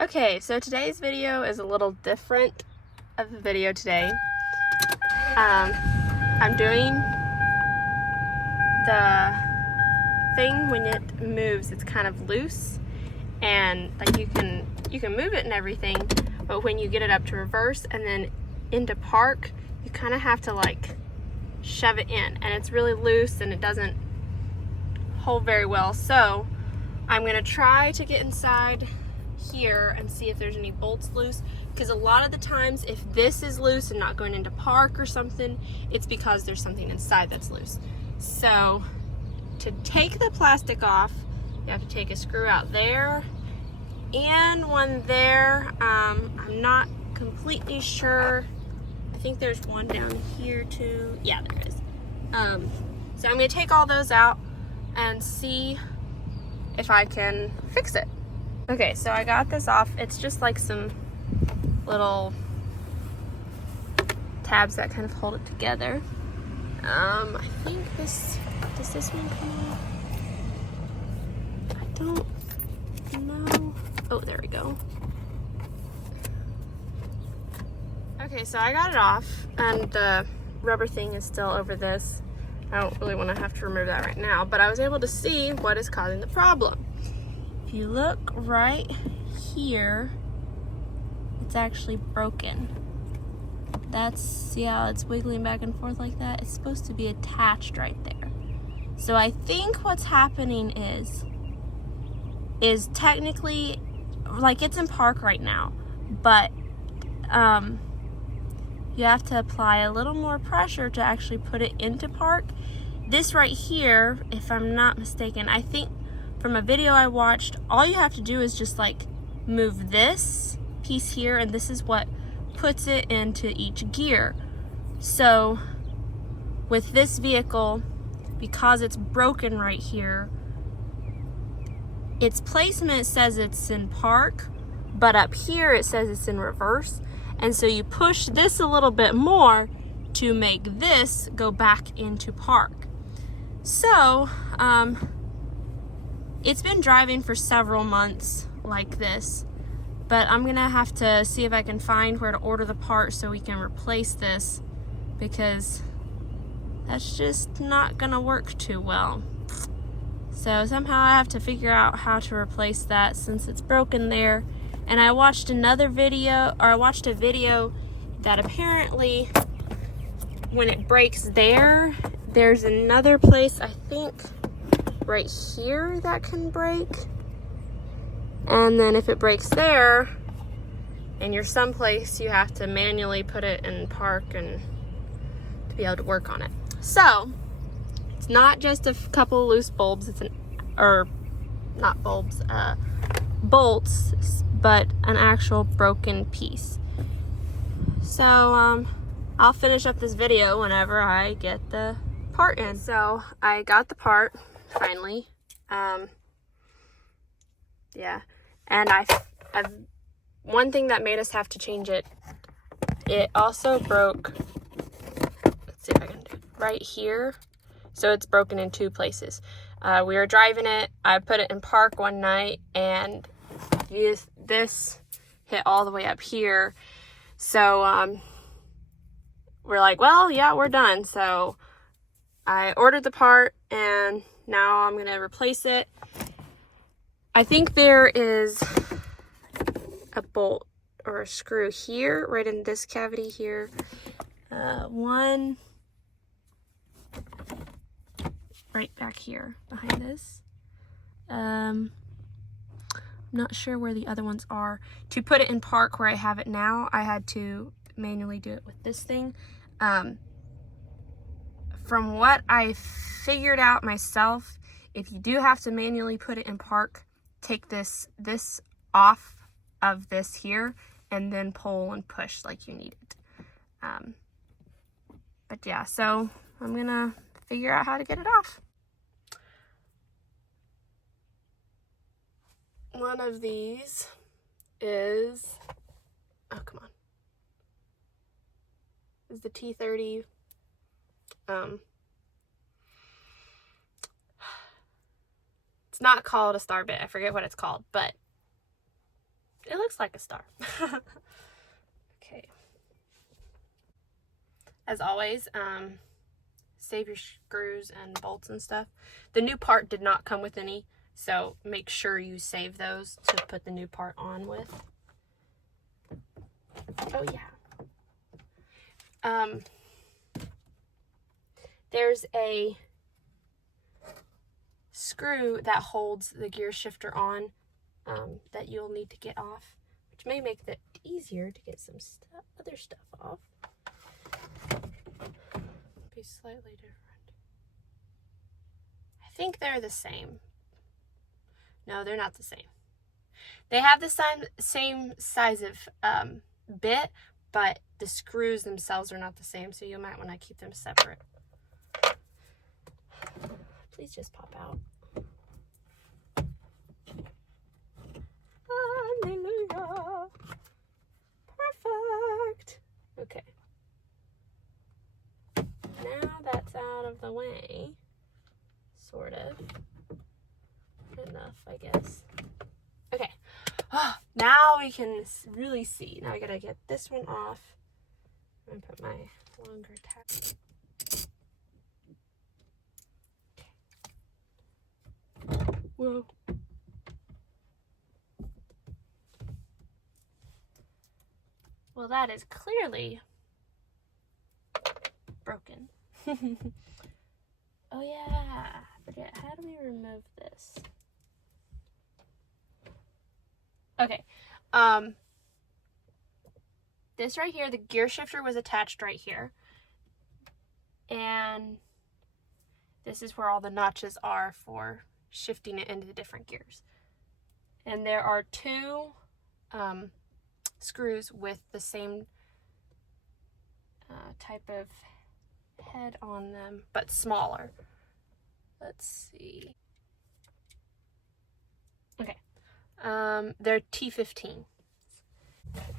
Okay, so today's video is a little different of the video today. I'm doing the thing when it moves, it's kind of loose, and like you can move it and everything, but when you get it up to reverse and then into park, you kind of have to like shove it in, and it's really loose and it doesn't hold very well. So I'm gonna try to get inside here and see if there's any bolts loose, because a lot of the times if this is loose and not going into park or something, it's because there's something inside that's loose. So to take the plastic off, you have to take a screw out there and one there. I'm not completely sure. I think there's one down here too. Yeah, there is. So I'm gonna take all those out and see if I can fix it. Okay, so I got this off. It's just like some little tabs that kind of hold it together. I think does this one come off? I don't know. Oh, there we go. Okay, so I got it off, and the rubber thing is still over this. I don't really want to have to remove that right now, but I was able to see what is causing the problem. If you look right here, it's actually broken. See how it's wiggling back and forth like that? It's supposed to be attached right there. So I think what's happening is technically, like, it's in park right now, but you have to apply a little more pressure to actually put it into park. This right here, if I'm not mistaken, I think from a video I watched, all you have to do is just like move this piece here, and this is what puts it into each gear. So with this vehicle, because it's broken right here, its placement says it's in park, but up here it says it's in reverse. And so you push this a little bit more to make this go back into park. So, it's been driving for several months like this, but I'm gonna have to see if I can find where to order the part so we can replace this, because that's just not gonna work too well. So somehow I have to figure out how to replace that since it's broken there. And I watched a video that apparently when it breaks there, there's another place, I think right here, that can break. And then if it breaks there and you're someplace, you have to manually put it in park and to be able to work on it. So it's not just a couple loose bulbs, bolts, but an actual broken piece. So I'll finish up this video whenever I get the part in. So I got the part finally. Yeah, and I've one thing that made us have to change it. It also broke. Let's see if I can do it right here. So it's broken in two places. We were driving it. I put it in park one night, and this hit all the way up here. So we're like, well, yeah, we're done. So I ordered the part, and now I'm gonna replace it. I think there is a bolt or a screw here, right in this cavity here. One right back here behind this. I'm not sure where the other ones are. To put it in park where I have it now, I had to manually do it with this thing. From what I figured out myself, if you do have to manually put it in park, take this off of this here and then pull and push like you need it. But yeah, so I'm gonna figure out how to get it off. One of these is, oh, come on, is the T30. It's not called a star bit. I forget what it's called, but It looks like a star. Okay. As always, save your screws and bolts and stuff. The new part did not come with any, so make sure you save those to put the new part on with. Oh yeah. There's a screw that holds the gear shifter on that you'll need to get off, which may make it easier to get some other stuff off. Be slightly different. I think they're the same. No, they're not the same. They have the same size of bit, but the screws themselves are not the same, so you might want to keep them separate. Please just pop out. Hallelujah. Perfect. Okay. Now that's out of the way. Sort of. Enough, I guess. Okay. Now we can really see. Now I gotta get this one off. I'm gonna put my longer tack. Okay. Whoa. Well, that is clearly broken. Oh yeah, I forget. How do we remove this? Okay. This right here, the gear shifter was attached right here. And this is where all the notches are for shifting it into the different gears. And there are two screws with the same type of head on them, but smaller. Let's see. Okay. They're T15. Okay.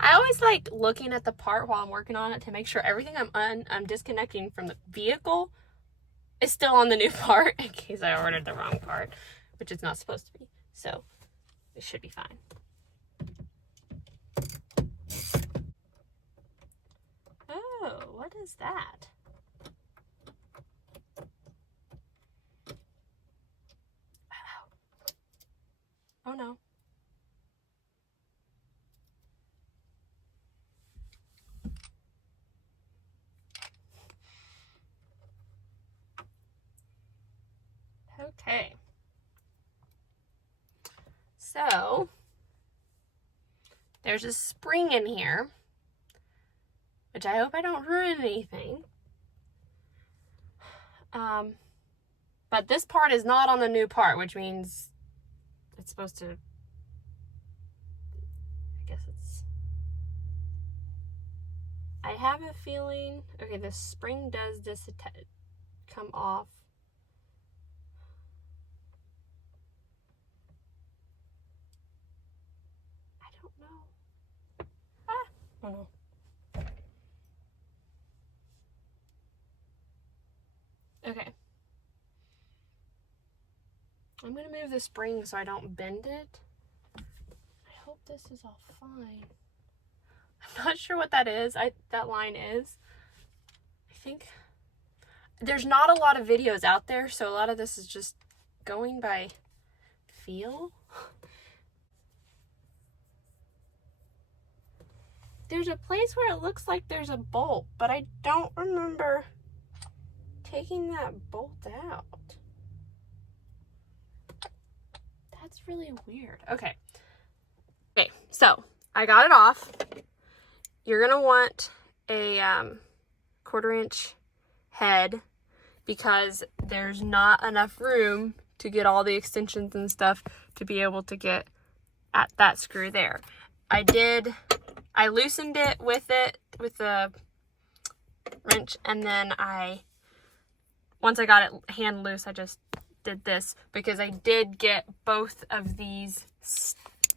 I always like looking at the part while I'm working on it to make sure everything I'm disconnecting from the vehicle is still on the new part, in case I ordered the wrong part, which it's not supposed to be. So it should be fine. Oh, what is that? Oh no. Okay. So there's a spring in here, which I hope I don't ruin anything. But this part is not on the new part, which means it's supposed to, I have a feeling, okay, the spring does come off. I don't know. Oh no. Okay. I'm going to move the spring so I don't bend it. I hope this is all fine. I'm not sure what that is. That line is. I think there's not a lot of videos out there, so a lot of this is just going by feel. There's a place where it looks like there's a bolt, but I don't remember taking that bolt out. That's really weird. Okay. Okay, so I got it off. You're gonna want a 1/4 inch head because there's not enough room to get all the extensions and stuff to be able to get at that screw there. I loosened it with the wrench, and then once I got it hand loose, I just did this because I did get both of these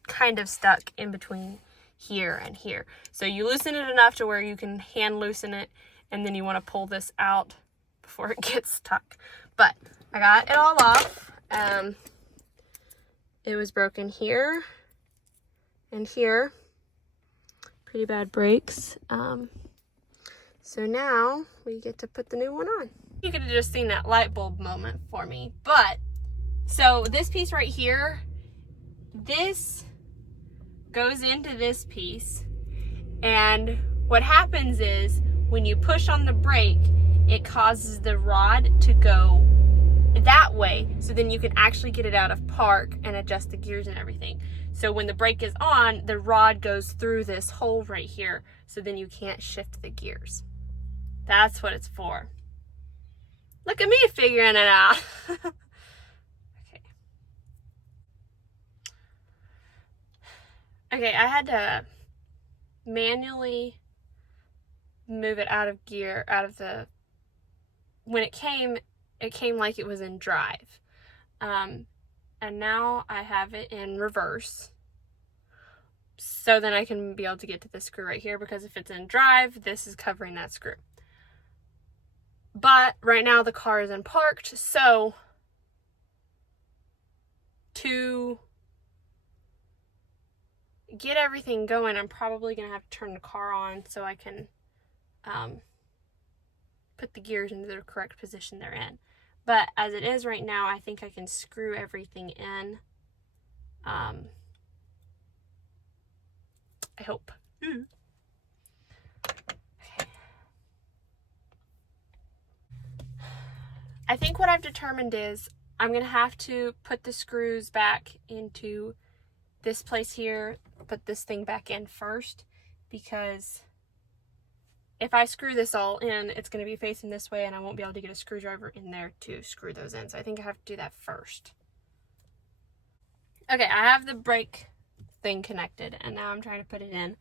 kind of stuck in between here and here. So you loosen it enough to where you can hand loosen it, and then you want to pull this out before it gets stuck. But I got it all off. It was broken here and here. Pretty bad breaks. So now we get to put the new one on. You could have just seen that light bulb moment for me. But, so this piece right here, this goes into this piece. And what happens is, when you push on the brake, it causes the rod to go that way. So then you can actually get it out of park and adjust the gears and everything. So when the brake is on, the rod goes through this hole right here. So then you can't shift the gears. That's what it's for. Look at me figuring it out. Okay. Okay, I had to manually move it out of gear, when it came like it was in drive. And now I have it in reverse. So then I can be able to get to this screw right here, because if it's in drive, this is covering that screw. But right now the car is in parked, so to get everything going, I'm probably going to have to turn the car on so I can put the gears into the correct position they're in. But as it is right now, I think I can screw everything in. I hope. Okay. I think what I've determined is I'm going to have to put the screws back into this place here, put this thing back in first, because if I screw this all in, it's going to be facing this way and I won't be able to get a screwdriver in there to screw those in. So I think I have to do that first. Okay, I have the brake thing connected and now I'm trying to put it in.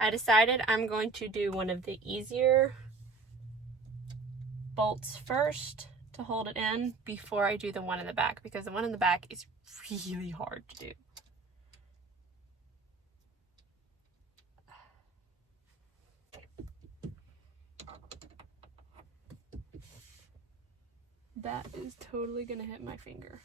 I decided I'm going to do one of the easier bolts first to hold it in before I do the one in the back, because the one in the back is really hard to do. That is totally gonna hit my finger.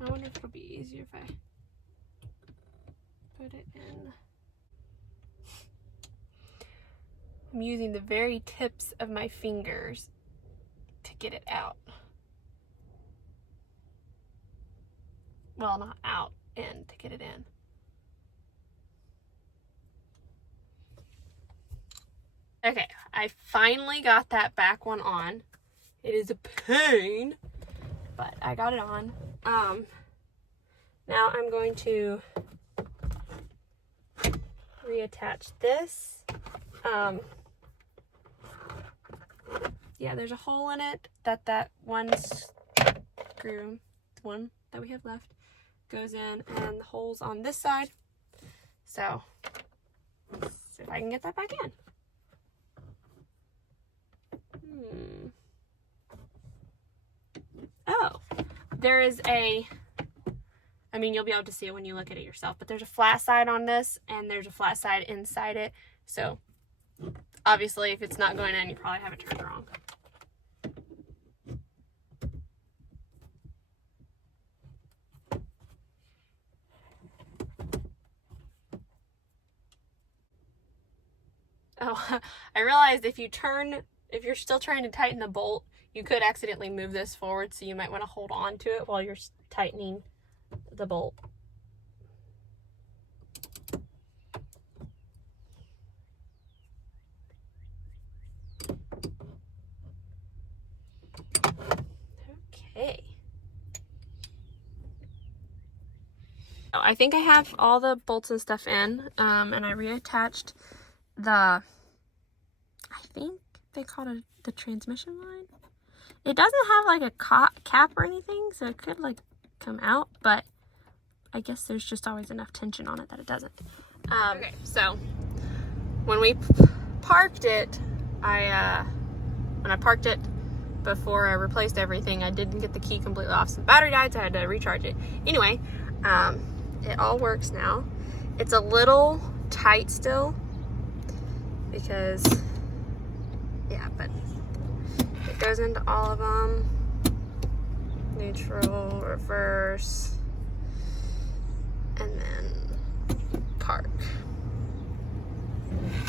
I wonder if it'll be easier if I put it in. I'm using the very tips of my fingers to get it out. Well, not out, in, to get it in. Okay, I finally got that back one on. It is a pain, but I got it on. Now I'm going to reattach this. Yeah, there's a hole in it that one screw, the one that we have left, goes in, and the hole's on this side. So, let's see if I can get that back in. Oh, there is I mean, you'll be able to see it when you look at it yourself, but there's a flat side on this and there's a flat side inside it. So obviously if it's not going in, you probably have it turned wrong. Oh, I realized if you're still trying to tighten the bolt, you could accidentally move this forward, so you might want to hold on to it while you're tightening the bolt. I think I have all the bolts and stuff in, and I reattached the, I think they call it the transmission line. It doesn't have like a cap or anything, so it could like come out, but I guess there's just always enough tension on it that it doesn't. Okay, so when we parked it, when I parked it before I replaced everything, I didn't get the key completely off, so the battery died, so I had to recharge it. Anyway, it all works now. It's a little tight still because, yeah, but it goes into all of them. Neutral, reverse, and then park.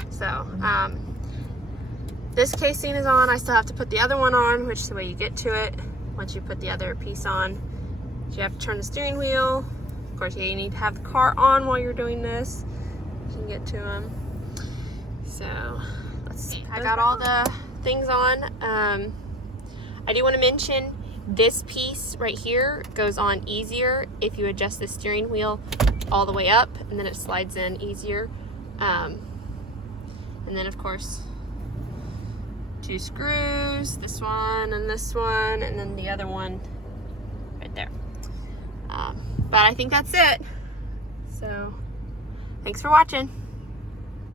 So, this casing is on. I still have to put the other one on, which is the way you get to it. Once you put the other piece on, you have to turn the steering wheel. Of course, you need to have the car on while you're doing this. You can get to them. So, let's see. I got all the things on. I do want to mention this piece right here goes on easier if you adjust the steering wheel all the way up, and then it slides in easier. And then, of course, 2 screws, this one, and then the other one right there. But I think that's it. So, thanks for watching.